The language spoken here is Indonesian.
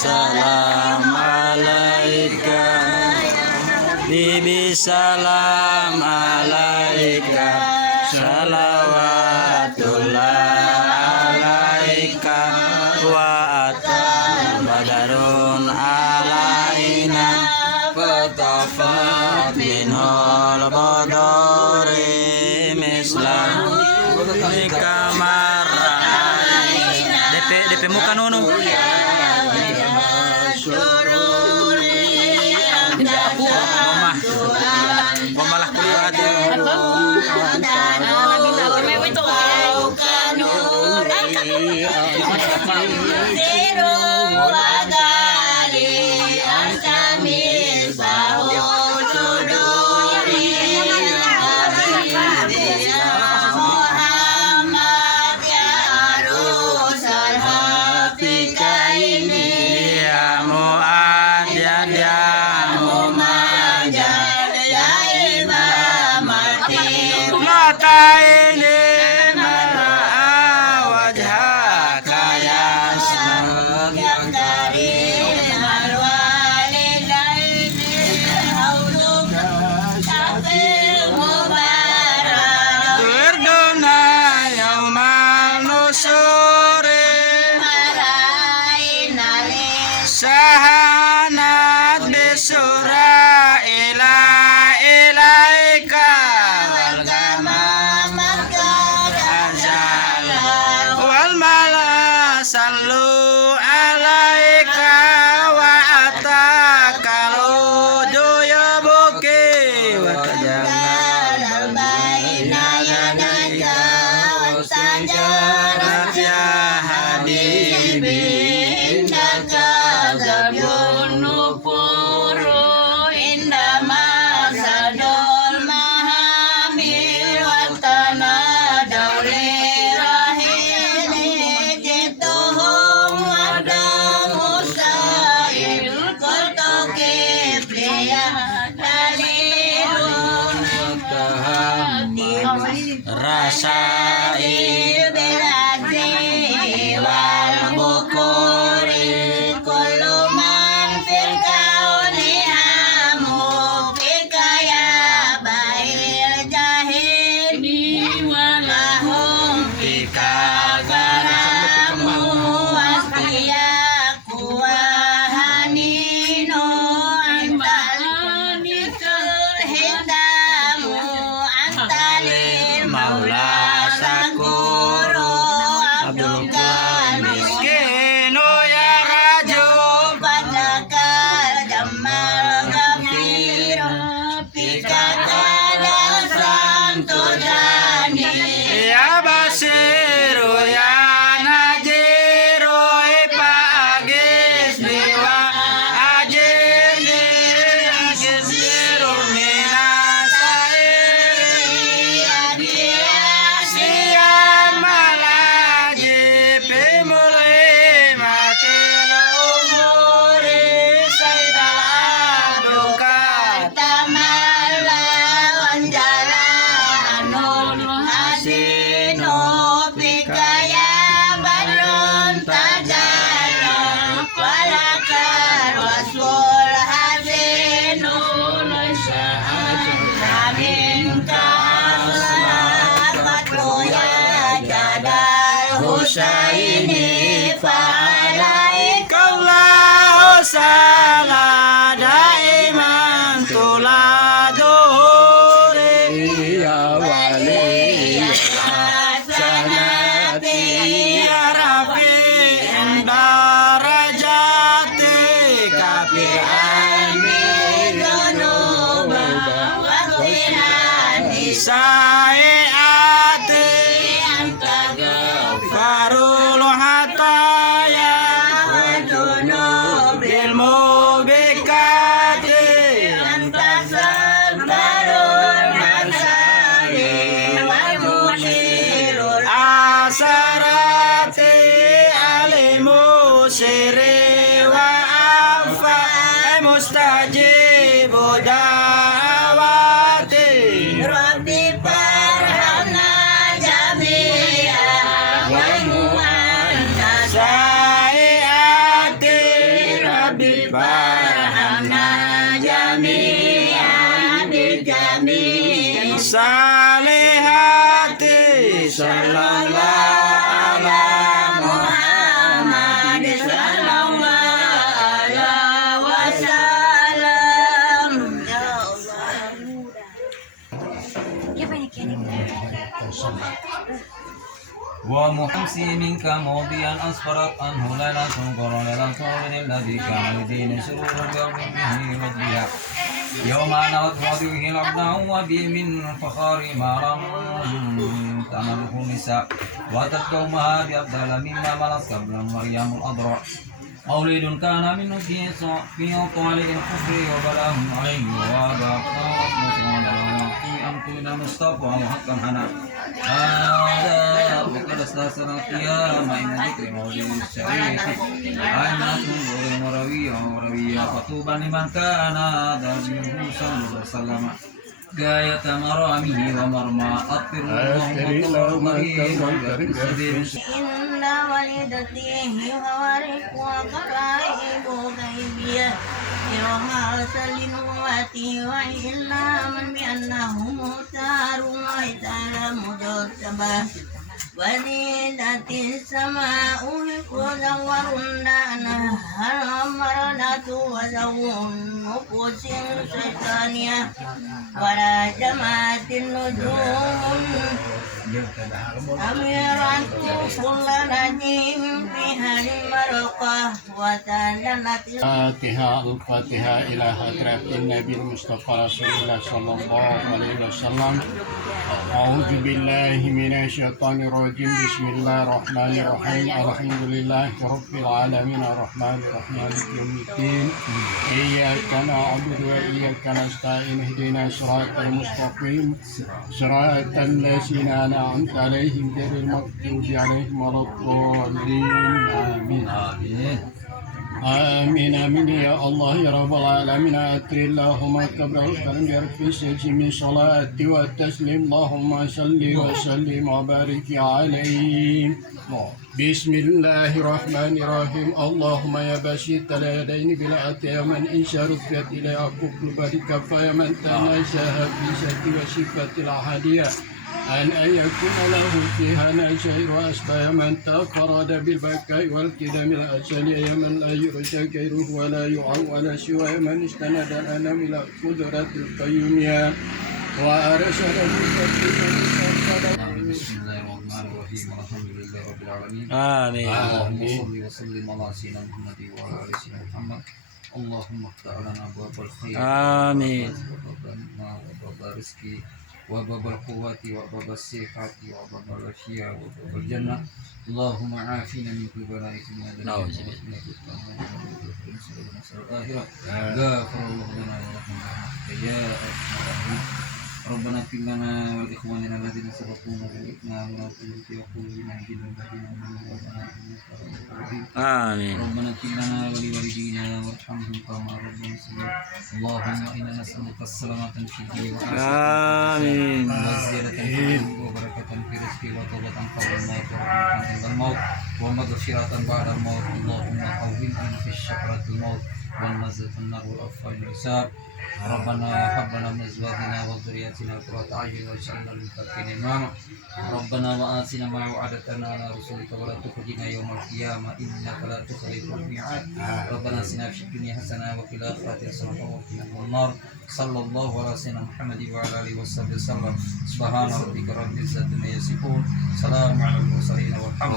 salam alaika, Bibi salam alaika, salawatullah alaika, wa atam badarun alaina, fatafat minhul badari mislan kamar. DP muka nono. Mamalah kuliah sahanat bisura ila ilaika wal gamam azal wal mala sallu alaika wa atakalu duyabuki wa tajanna baina yadayka wa sajarat ya habibi. Rasai bilagzi wal bukuri kullu man fil kauni amu fikaya bail jahili walahum fikagaramu wasqiyaku wahaninu antalikul hidamu antalil maula sakuro abdullah miskinu ya raju padakal jamal gafiro pikakala santo jani ya basiru ya najiru ipa agis biwa ajirni agisiru Husaini fa'alaikallahu salam daiman tuladuri ya wali sanati ya rafi darajati kafi'ani dunuba wa qirani sa'iati farul hataya wa dunubil mubikati antasal farul masari wa mushirul asarati alimu siri wa afa mustajibu da'awati rabbi farhamna jami'a wa mu'anna sa'iati sallallahu ala Muhammad sallallahu alaihi wasallam. Ya Allah. ومحمسي منك موضيا أسفرت عنه ليلة قرن للقول الذي كان لدين سرور اليوم به وجهها يوم نرت وجهه الأبدع وبي من فخار ما لم تنله نساء وأتت قومها بأفضل مما ملت قبل مريم الأضرع مولد كان منه في طالب الكفر وبلاهم عليه وابقى في أمت إلى المصطفى وحقا هنا هذا وقد استأثر القيام إن ذكر مولد الشريف عينات نور مروية فطوبى لمن كان هذا منه صلى الله عليه وسلم غاية مرامه ومرمى أطر اللهم إن والدته هوارك وقرائب غيبية إرها سلم واتي وإلا من بأنه مختار وإتانا مجتبى ودينت السماء هكذا ورندانا المرنة وزو النفوس الشيطانية ورجمات النجوم أميرات كل نجيم فيها المرقة وتدلت الفاتحة إلى حضرة النبي المصطفى رسول الله صلى الله عليه وسلم. أعوذ بالله من الشيطان الرجيم. بسم الله الرحمن الرحيم. الحمد لله رب العالمين الرحمن الرحيم مالك يوم الدين. إياك نعبد وإياك نستعين. اهدنا الصراط المستقيم صراط الذين أنعمت عليهم غير المغضوب عليهم ولا الضالين. آمين. آمين آمين يا الله يا رب العالمين. أتري اللهم قبل الكرم يرفي من صلاة والتسليم. اللهم صل وسلم وبارك عليه. بسم الله الرحمن الرحيم. اللهم يا بسيط اليدين بالعطاء يا من إن شرفت إلى عقوق البارك فيا من تناشاها في ذات وصفة الأحدية أن يكون له فيها نشير وأسبى من تفرد بالبكاء والكدم الأزلي يا من لا يرجى غيره ولا يعول سوى من استند الأنام إلى قدرة القيوم وأرشد بسم الله الرحمن الرحيم الحمد لله رب العالمين آمين. اللهم صل وسلم على سيدنا محمد وعلى آل سيدنا محمد اللهم افتح لنا أبواب الخير آمين. وباب الماء وباب الرزق وباب القوة وباب الصحة وباب العافية وباب الجنة اللهم عافنا من كل بلاء الدنيا والآخرة غافر الله لنا ورحمنا يا أرحم الراحمين ربنا اغفر لنا ولإخواننا الذين سبقونا بالإيمان ولا تزغ في قلوبنا غلا للذين آمنوا ربنا إنك رؤوف رحيم آمين. ربنا اغفر لنا ولوالدينا وارحمهم كما ربنا صغيرا اللهم إنا نسألك السلامة في الدين آمين. وزيادة في الرزق وبركة في رزق وتوبة قبل الموت ورحمة عند الموت ومغفرة بعد الموت اللهم قومنا في الشكرة الموت والنزلة النار والأطفال الحساب ربنا هب لنا من أزواجنا وذرياتنا قرة أعين واجعلنا للمتقين إماما ربنا وآتنا ما وعدتنا على رسلك ولا تخزنا يوم القيامة إنك لا تخلف الميعاد ربنا آتنا في الدنيا حسنة وفي الآخرة حسنة وقنا عذاب النار صلى الله على سيدنا محمد وعلى آله وصحبه وسلم سبحان ربك رب العزة عما يصفون سلام على المرسلين والحمد